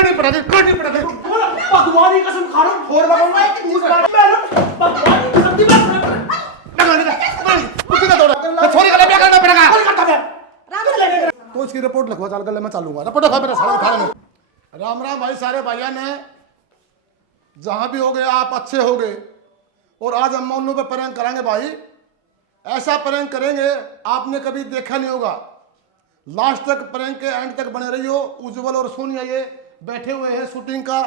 करनी पड़ेगी भगवान की कसम खा रहा हूं छोड़ रहा हूं मैं कि दूसरा भगवान की कसम की बात छोरी गले क्या करना पड़ेगा कौन करता है तो इसकी रिपोर्ट लिखवा चल गले मैं चलूंगा रिपोर्ट लिखवा मेरे सारे थाने में। राम राम भाई सारे भाइयों ने जहां भी हो गए आप अच्छे हो गए और आज हम मोनू पे प्रैंक करेंगे भाई। ऐसा प्रैंक करेंगे आपने कभी देखा नहीं होगा। लास्ट तक प्रैंक के एंड तक बने रही हो। उज्जवल और सोनिया ये बैठे हुए हैं। शूटिंग का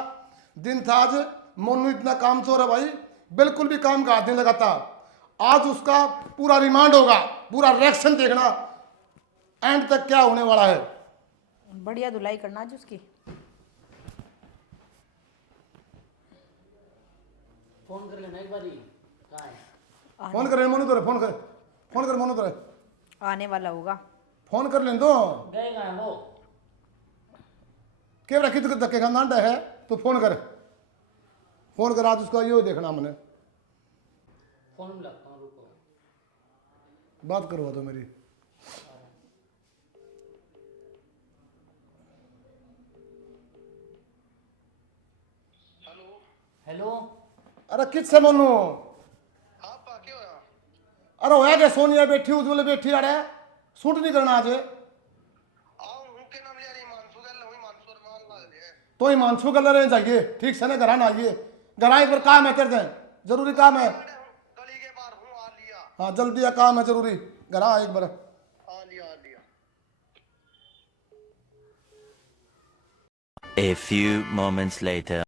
दिन था आज। मोनू इतना काम चोर है भाई, बिल्कुल भी काम का हाथ नहीं लगाता। आज उसका पूरा रिमांड होगा, पूरा रिएक्शन देखना एंड तक क्या होने वाला है। बढ़िया धुलाई करना आज उसकी। फोन कर लेना एक बारी कहां है फोन कर मोनू तो फोन कर मोनू तो आने वाला होगा। फोन कर लें तो गए कहां है वो के रखी तो धक्के का नांडा है तो फोन कर आज उसका यो देखना मैंने। फोन में लगता हूं रुको बात करवा दो मेरी। हेलो अरे किससे मोनू? अरे होया क्या सोनिया बैठी उज्जवल बैठी अरे शूट नहीं करना आज तो हिमांशु कलर है जाइए ठीक से ना घर ना आइए। घर एक बार काम है तेरे जरूरी काम है। हाँ जल्दी है काम है जरूरी। घर आ एक बार। A few moments later.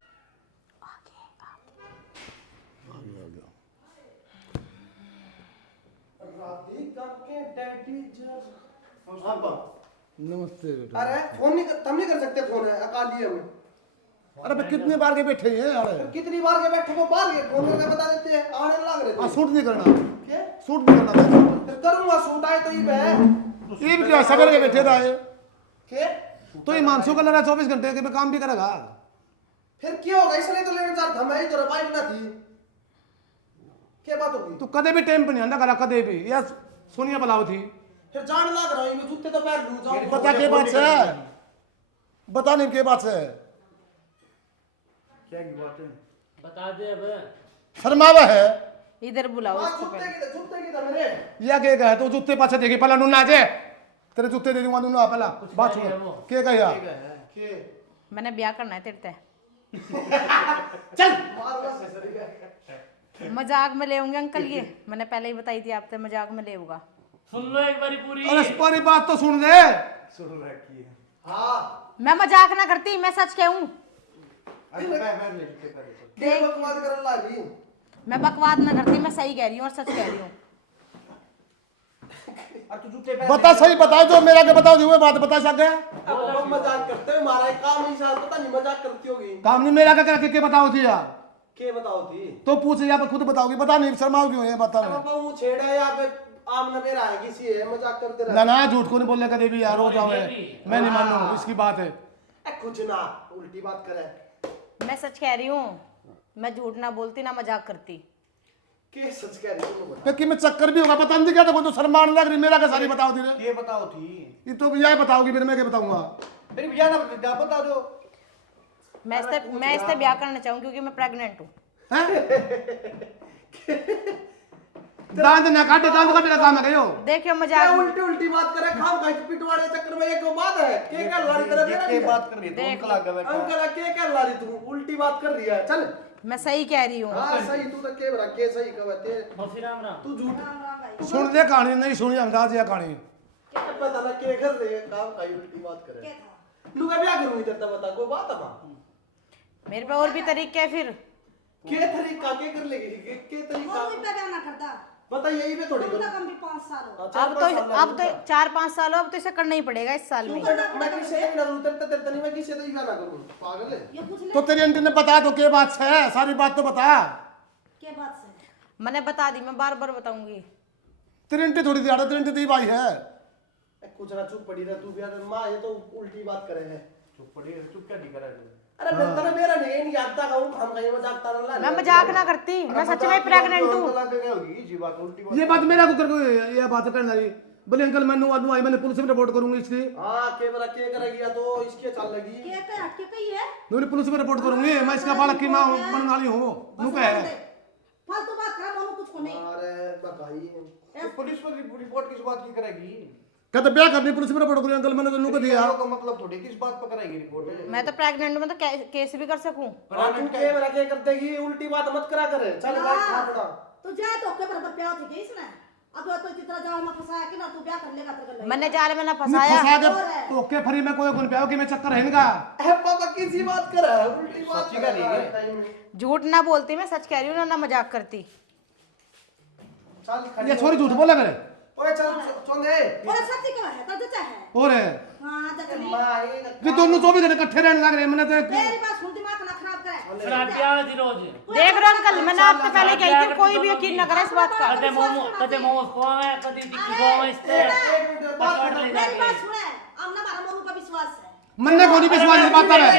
नमस्ते बेटा। अरे फोन नहीं तुम नहीं कर सकते फोन है अकाली हमें। अरे भाई कितनी बार के बैठे हैं यार? कितनी बार के बैठे वो बाहर गए फोन करके बता देते हैं आने लग रहे थे। शूट नहीं करना। क्या शूट नहीं करना फिर करूंगा शूट आए तो ये बे ये भी क्या सगर के बैठे था ये के तो हिमांशु कलर है 24 घंटे के काम भी करेगा। फिर क्या होगा इसलिए तो लेने चाहता मैं ही तो रपाई ना थी। क्या बात होगी तू कदे भी टाइम पे नहीं आंदा करा कदे भी या सोनिया बुलाओ थी फिर जान लग रहा है जूते तो पैर लू जाओ। बता के बात से बता नहीं के बात से क्या की बात है बता दे अब शर्मावा है। इधर बुलाओ उसको जूते पहले। की जूते की तो मेरे या के कहे तो जूते पाछे देखी पहला नुना जे तेरे जूते दे दूंगा नुना पहला बात सुन के कहिया के मैंने ब्याह करना है तेरे से। चल मार बस सरी का मजाक में ले होंगे अंकल ये मैंने पहले ही बताई थी आपसे मजाक में ले होगा। सुन लो एक बारी पूरी अरे सारी बात तो सुन ले। सुन रखी है हां मैं मजाक ना करती मैं सच कहूं। अरे पैर ले जूते पैर के बकवास कर ला रही मैं बकवास ना करती मैं सही कह रही हूँ और सच कह रही हूँ। और तू जूते पैर बता सही बताओ जो मेरा के बताओ जो बात बता सके। अब हम मजाक करते हैं हमारा एक काम ही साथ पता नहीं मजाक करती होगी। काम नहीं मेरा के बताओ थी यार के बताओ थी तो पूछ या खुद बताओगी बता नहीं शर्माओ क्यों है बता पापा वो छेड़ा या पे आम न मेरा है किसी है मजाक करते ना रहे ना झूठ को नहीं बोलने कदे भी यार हो जाओ मैं नहीं मानूं इसकी बात है। कुछ ना उल्टी बात करे मैं सच कह रही हूँ मैं झूठ ना बोलती ना मजाक करती। के सच कह रही तुम तो कि मैं चक्कर भी होगा पता नहीं क्या तो शर्मान लग रही मेरा का सारी बताओ धीरे ये बताओ थी ये तो भैया बताओगी फिर मैं क्या बताऊंगा। मेरी भैया ना बता दो मैं इससे ब्याह करना चाहूँ क्योंकि मैं प्रेग्नेंट हूँ। दांत ना काटे दांत का मेरा काम है कहो। देखियो क्या मजाक उल्टी उल्टी बात करे खाम खाई पिटवाड़े चक्कर में ये क्यों बात है के क्या लारी तरह मेरा के बात कर रही है देख अंकल के क्या लारी तू उल्टी बात कर रही है चल मैं सही कह रही हूँ। हां सही तू तो के बरा के सही कहते बफी राम राम तू झूठ सुन ले कहानी नहीं सुनी अंदाज या कहानी क्या पता ना के कर रहे काम खाई उल्टी बात करे लू का ब्याह करूंगी तेरे बता कोई बात है मेरे पे और भी तरीके है फिर के तरीका के कर लेगी के तरीका वो भी पे ना करता पता यही पे थोड़ी कम करो से कम भी 5 साल हो। अब तो 4-5 साल हो अब तो इसे करना ही पड़ेगा इस साल में। मैं किसी से ना उतरता तेरे तनी मैं किसी से ही ना करूं पागल है ये पूछ ले तो तेरी आंटी ने बता दो के बात है सारी बात तो बता। क्या बात से मैंने बता दी मैं बार बार बताऊंगी। तेरी आंटी थोड़ी सी आड़ा तेरी आंटी दी भाई है कुछ ना चुप पड़ी रह तू भी यार मां ये तो उल्टी बात करे है चुप पड़ी रह चुप क्या नहीं करे अरे मैं तेरा मेरा नहीं आता कहूं हम कहीं मजाक तार ला मैं मजाक ना करती मैं सच में प्रेग्नेंट हूँ। ये बात मेरा को कर ये बात करना रही बोले अंकल मैंने आई मैंने पुलिस में रिपोर्ट करूंगी इसकी। हां के बरा के करेगी या तो इसके चल लगी के हट के कही है दूरी पुलिस में रिपोर्ट करूंगी मैं इसका बालक की माँ बनने वाली हूँ मुँह पे है फालतू बात कर मोनू कुछ को नहीं अरे बगाई पुलिस को रिपोर्ट किस बात की करेगी? कहते ब्याह करनी पुलिस में रिपोर्ट करूंगी अंकल मैंने तो नुको दिया का मतलब थोड़ी किस बात पर करेगी रिपोर्ट? मैं तो प्रेग्नेंट में तो केस भी कर सकूं। तू कैमरा के कर देगी, उल्टी बात मत करा करे। चल भाई खा पड़ा। तो जाए तो के बराबर प्यार थी इसने अब तो चित्रा जाल में फंसाया कि ना तू ब्याह कर लेगा तो मैंने जाल में ना फंसा फंसाया। दे तो के फरी में कोई गुन प्याओ कि मैं चक्कर है इनका ए पापा किसी बात कर रहा है, उल्टी बात कर रहा है टाइम में। झूठ ना बोलती, मैं सच कह रही हूँ ना मजाक करती। चल ये छोरी झूठ बोला करे ओए चल चोंगे। और सच्ची कह है तो जचा है और है हां जचली मां ये ये दोनों 24 घंटे इकट्ठे रहने लग रहे मैंने तो मेरी बात सुन दिमाग ना खराब करे शराबिया दी रोज देख रहे हो अंकल, मैंने आपसे पहले कही थी कोई भी यकीन न करे इस बात का। कदे मोमोस खोवे कदी टिक्की खोवे इस पे एक मिनट बात कर ले। मेरी बात सुने अब ना हमारा मोनू पर विश्वास है मन्ने को नहीं विश्वास इस बात पर है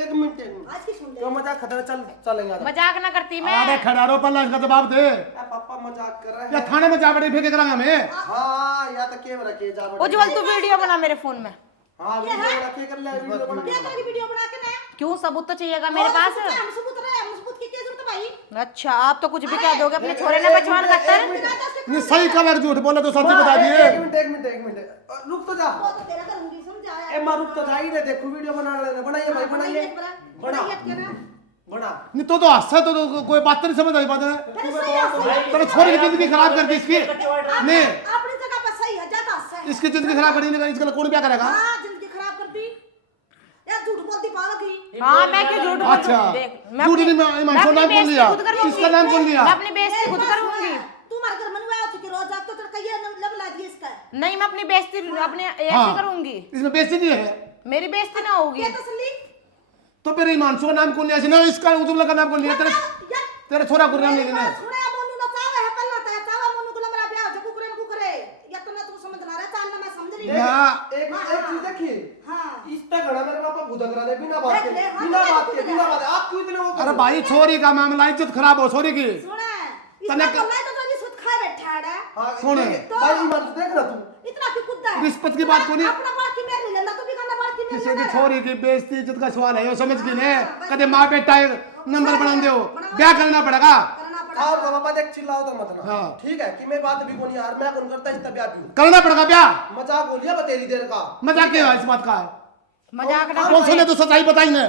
एक मिनट आज की सुन ले क्यों मजाक खतरा? चल चलेंगे आज। मजाक ना करती मैं। अरे खड़ारो पल्ला इसका जवाब दे ए पापा मजाक कर रहे या हैं। थाने में जा बड़ी फेंके करांगा मैं हां या तो कैमरा के जा बड़ा। उज्जवल तू वीडियो बना मेरे फोन में। हां वीडियो रखे कर ले, वीडियो बना क्या करेगी वीडियो बना के ना क्यों, सबूत तो चाहिएगा मेरे पास। हम सबूत रहे हम सबूत की क्या जरूरत है भाई? अच्छा आप तो कुछ भी कह दोगे अपने छोरे ने बचवान कत्तर। नहीं सही कलर झूठ बोला तो सच्ची बता दिए एक मिनट रुक तो जा। वो तो तेरा करूंगी समझाया ए मां रुक तो जा ही दे, देखो वीडियो बना लेना। बनाइए भाई बनाइए बड़ा बना। नहीं तो हंसा तो कोई बात नहीं समझ आई बात है तेरे छोरी की जिंदगी खराब कर दी इसकी नहीं अपनी जगह पर सही है जाता है इसकी जिंदगी खराब करी नहीं इसके लिए कौन क्या करेगा हां जिंदगी खराब कर दी यार झूठ बोलती पागल की हाँ मैं क्यों झूठ बोलूं? अच्छा देख झूठ नहीं मैं ईमान नाम कौन लिया इसका नाम कौन लिया मैं अपनी बेइज्जती खुद करूंगी। तू मार कर मनवाया थी कि रोज आप तो तेरा कहिए लब ला दिए इसका नहीं मैं अपनी बेइज्जती अपने ऐसे करूंगी। इसमें बेइज्जती नहीं है मेरी बेइज्जती ना होगी। क्या तसल्ली तो फिर ईमान का नाम कौन लिया इसने इसका उजुला का नाम कौन लिया तेरे छोरा को नाम लेने सुने मोनू ना चावे है पल्ला ता चावा मोनू को लमरा ब्याह जकू करे को करे या तो ना तू समझ ना रहा चाल ना मैं समझ रही एक चीज देखिए हां इस पे घड़ा मेरे पापा भुदक रहा है बिना बात के देख ले, हाँ, बिना तो बात के देख बिना बात के। आप क्यों इतने वो अरे भाई छोरी का मामला इज्जत खराब हो छोरी की सुने तने इसका बोलना है तो जी सुध खा बैठा है हाँ, कौन है? भाई ईमान से देख रहा तू इतना क्यों कुद्दा है रिश्वत की बात कौन है? अपना बात की मेरे लेना तो भी खाना बात की किसी मेरे की छोरी की बेइज्जती इज्जत का सवाल है ये समझ की ने कदे माँ बेटा नंबर बना दो ब्याह करना पड़ेगा करना खाओ पड़ेगा तो पापा देख चिल्लाओ तो मत ना। हाँ। ठीक है कि मैं बात भी कोनी यार मैं कौन करता इस तबियत भी करना पड़ेगा ब्याह मजाक बोलिए बा तेरी देर का मजाक क्या है इस बात का मजाक ना कौन सुने तो सच्चाई बताई ने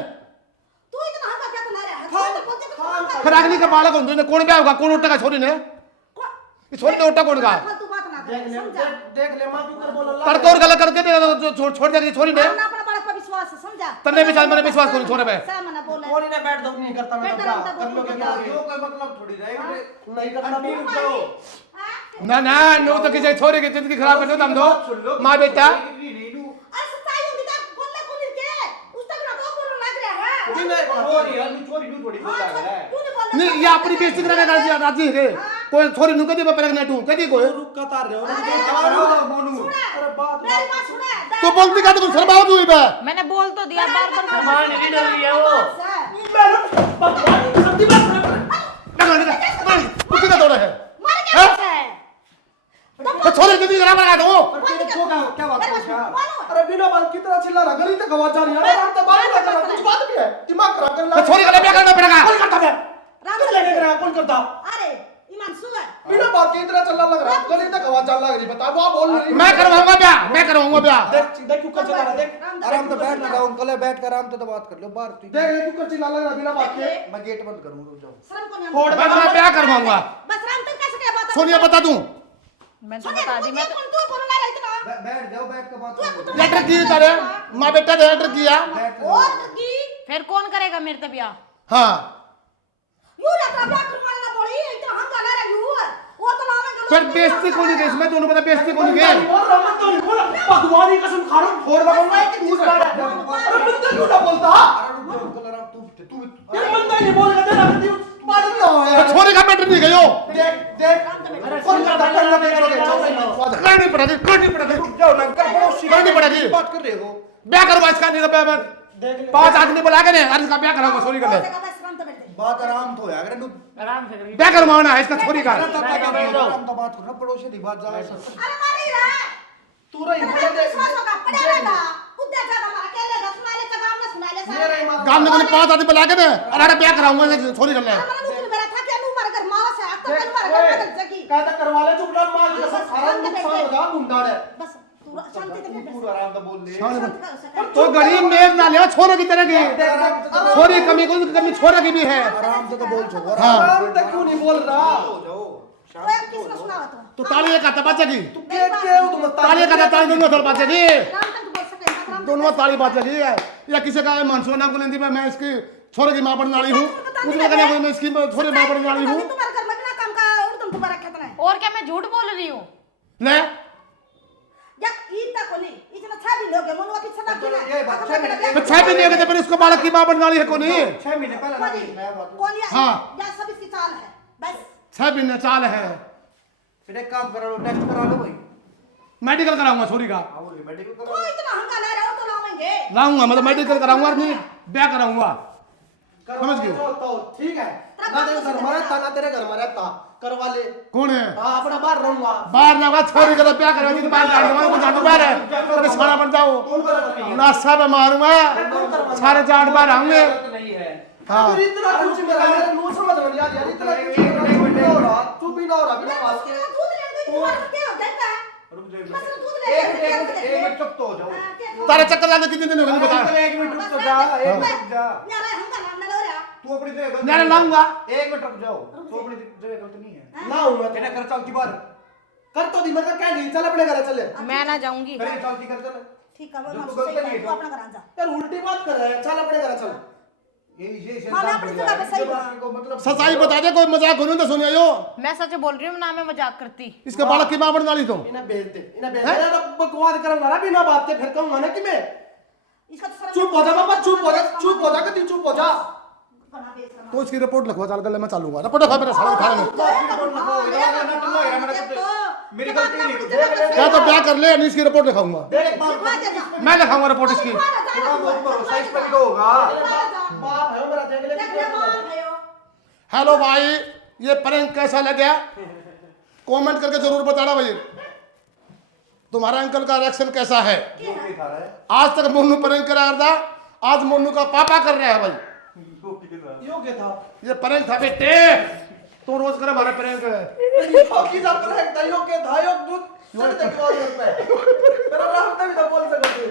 तू इतना हल्का क्या ला रहा है खाओ, तो बोलते खाओ। फिर अगली का बालक होते ने कौन ब्याह होगा कौन उठेगा छोरी ने ये छोरी ने उठा कौन का फालतू बात ना देख कर ले समझा देख ले मां तू कर बोल तड़का और गला करके दे छोड़ देगी छोरी ने अपना अपना बड़ा पर विश्वास है समझा तन्ने भी मैंने विश्वास करो छोरे पे सामने बोले कौन इन्हें बैठ दो नहीं करता मैं बैठा तो रहता कर लो बहुत क्या कुछ कोई मतलब थोड़ी रहेगा नहीं करना भी रुक जाओ। ना ना नो तो किसी छोरी की जिंदगी खराब कर दो तुम दो माँ बेटा अरे सच्चाई होगी तो बोलने को नहीं के उस तक ना तो बोलने लग रहा है छोरी नु थोड़ी बोल रहा है। तू नहीं बोल नहीं ये अपनी बेइज्जती कराने का राजी है कोई छोरी नु कदी प्रेग्नेंट हूं कदी कोई रुक का तार रहे हो अरे बात मेरी बात सुने तो बोलती का तो शर्माओ तू बे मैंने बोल तो दिया बार बार। मान नहीं डर लिया वो मैं भगवान की सब्जी बात कुछ ना दौड़ा है मार क्या है तो छोरी की जिंदगी खराब करा दो क्या बात है? अरे बिना बात की तरह चिल्ला रहा गली तक आवाज जा रही है। हम तो बात नहीं कर रहा कुछ बात भी है दिमाग खराब कर तो छोरी का ब्याह करना पड़ेगा कौन करता है? राम किस लेने रहा कौन करता? अरे ईमान सुन बिना बात के इतना चलना लग रहा है गली तक आवाज चल रही बता वो बोल रही मैं करवाऊंगा ब्याह मैं करवाऊंगा ब्याह देख सीधा क्यों कर चला रहा देख आराम तो बैठ लगा अंकल बैठ कर आराम तो बात कर लो बाहर तू देख ये क्यों कर चिल्ला लग रहा बिना बात के मैं गेट बंद करूं रुक जाओ शर्म को नहीं फोड़ मैं ब्याह करवाऊंगा बस राम तक कैसे क्या बात सोनिया बता दूं मैंने तो सुनिए बता दी मैं कौन तू बोलना रहा इतना बैठ जाओ बैठ के बात करो लेटर किए तारे माँ बेटा ने लेटर किया और की फिर कौन करेगा मेरे से ब्याह? हाँ यू यात्रा ब्याह करवाना पड़ी इतना हम गाना रे यू और तो लावे गलो फिर बेइज्जती कौन की इसमें दोनों पता बेइज्जती कौन की बोल रहा मत तो नहीं बोल भगवान की कसम खा रहा हूं फोड़ लगा मैं कि मुंह काट अरे बंदा क्यों ना बोलता अरे रुक जाओ अंकल आराम तू ये बंदा नहीं बोल रहा तेरा गलती बात भी हो तो यार छोरी का मैटर नहीं गयो देख कौन करता कर लो करोगे करनी पड़ेगी जाओ ना अंकल पड़ोसी करनी पड़ेगी बात कर रहे हो ब्याह करवा इसका नहीं तो ब्याह देख ले 5 आदमी बुला के नहीं इसका ब्याह कराऊंगा छोरी का ले बस राम तो बैठ बात आराम तो है अगर तू आराम से करिए। ब्याह करवाना है इसका छोरी का आराम तो बात करो पड़ोसी की बात जा अरे मारी रे तू रही तेरा बोले विश्वास होगा पड़ेगा खुद देखा हमारा क्या लेगा सुना ले जगह हमने सुना ले मेरा ही मार गांव में कोई 5 आदमी बुला के ना अरे ब्याह कराऊंगा इसे छोरी कर ले हमारा नुकल बेरा था कि अनु मार कर मावा से अब तक मार कर बदल सकी कहता करवा ले चुप रह मार के सब सारा नुकसान हो जा गुंडा है बस तू शांति से तू आराम से बोल ले तो गरीब मेज ना ले छोरे की तरह की छोरी कमी को कमी छोरे की भी है आराम से तो बोल छो हाँ आराम तक क्यों नहीं बोल रहा हो जाओ ओए किसने सुनावा तू तो ताली एक आता बच्चे की के तुम ताली एक आता ताली दोनों थोड़ा बच्चे की राम तक बोल सके राम दोनों ताली बात लगी है या किसी का मनसुआ नाम को लेंदी मैं इसकी छोरे की मां बनने वाली हूँ उसने कहना कोई मैं इसकी छोरे मां बनने वाली हूँ तुम्हारे घर में बिना काम का उड़दम तुम्हारा खेतना है और क्या मैं झूठ बोल रही हूँ? ले या ईटा को नहीं इतना छा भी लोगे मनु वापस सदा की ना ये बात 6 महीने तो 6 महीने के फिर उसको बालक की मां बनने वाली है कौन नहीं 6 महीने पहले ना मैं बात कौन या हाँ। या सब इसकी चाल है बस 6 महीने चाल है फिर एक काम करा लो टेस्ट करा लो भाई मेडिकल कराऊंगा छोरी का आओ मेडिकल तो करा इतना हंगा ले रहे हो तो लावेंगे लाऊंगा मतलब मेडिकल कराऊंगा और नहीं ब्याह कराऊंगा समझ गए तो ठीक है ना तेरे घर में रहता ना तेरे घर में रहता करवा ले कौन है हां अपना बाहर रहूंगा बाहर ना बात छोरी का ब्याह करवा दी तो बाहर जाने वाला कुछ जानू बाहर है तो खाना बन जाओ नाश्ता में मारूंगा सारे 4 बार आऊंगे नहीं है हाँ तो इतना कुछ मेरा मुंह समझ में नहीं आ यार इतना कुछ हो रहा तू भी ना हो रहा बिना बात के दूध ले गई तुम्हारा क्या हो जाएगा रुक जाओ बस दूध ले एक मिनट चुप तो हो जाओ तारे चक्कर लाने कितने दिन हो गए बता एक मिनट रुक तो जा एक मिनट रुक जा यार हंगा नाम ले रहा तू अपनी जगह गलत मैं लाऊंगा एक मिनट रुक जाओ तू अपनी जगह गलत नहीं है ना हूं मैं तेरा घर चलती बार कर तो दी मतलब क्या नहीं चल अपने घर चले मैं ना जाऊंगी। करे चलती कर चल ठीक है जो मैं तू गलत नहीं है तू अपना घर आ जा यार उल्टी बात कर रहा है चल अपने घर चल ये हाँ, मैं अपनी जगह पे सही हूँ। को मतलब सच्चाई बता दे कोई मजाक करूं तो सुनियो यो मैं सच बोल रही हूँ ना मैं मजाक करती। इसके बालक की मां बनने वाली तो इन्हें भेज दे यार बकवास करना ना बिना बात के फिर कहूंगा ना कि मैं इसका तो चुप हो जा बाबा चुप हो जा कति चुप हो जा बना बेच रहा तो इसकी रिपोर्ट लिखवा चाल कर ले मैं चालूंगा रिपोर्ट लिखवा मेरा सारा उठा ले मेरी गलती नहीं कुछ क्या तो ब्याह कर ले नहीं इसकी रिपोर्ट लिखाऊंगा देख बात मैं लिखाऊंगा रिपोर्ट इसकी थोड़ा बहुत भरोसा इस पर भी होगा बाप है मेरा देख ले हेलो भाई ये प्रैंक कैसा लगा कमेंट करके जरूर बताना भाई तुम्हारा अंकल का रिएक्शन कैसा है जो भी खा रहा है आज तक मोनू प्रैंक करा रहा था आज मोनू का पापा कर रहा है भाई योग्य था ये प्रैंक था बेटे तो रोज करे हमारा प्रैंक की जाप कर है योग्य था योग दूध चढ़ तक कॉल करता है तेरा राम तक तो बोल सकते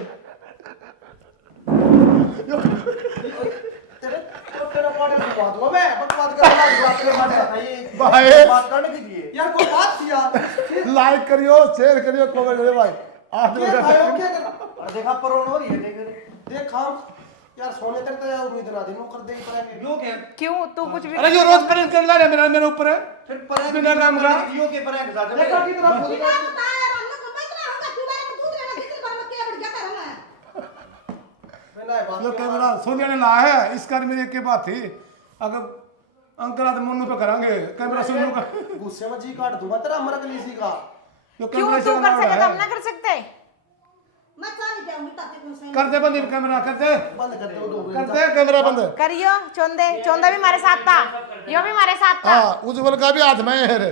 तेरा पॉडर की बात हो मैं बकवास कर रहा हूं बात करने भाई बात करने दीजिए यार कोई बात किया लाइक करियो शेयर करियो कमेंट करियो भाई आज क्या मेरा भाई क्या कर और देखा परोन हो रही है देख देख हम यार सोने तक तो यार उम्मीद ना दिन कर दे पर यो के क्यों तू कुछ भी अरे ये रोज प्रैंक कर ला रहा है मेरा मेरे ऊपर है फिर पर बिना काम का यो के पर एक साथ देखा की तरफ बिना बताया हमने को इतना हंगा तू बारे में दूध लेना कितनी बार में क्या बढ़ गया करना मैंने बात ये कैमरा सोनिया ने लाया है इस कार में एक के बात थी अगर अंकल आज मुन्नू पे करांगे कैमरा सोनू का गुस्से में जी काट दूंगा तेरा अमर कलीसी का जो क्यों कैमरा तू से कर सके बना हम ना कर सकते। मैं चाली पे हूं ताते को सही कर दे बंद कैमरा कर दे बंद कर दो कर दे कैमरा बंद करियो चौंदे चौंदा भी हमारे साथ था यो भी हमारे साथ था। हाँ उज्जवल का भी हाथ में है रे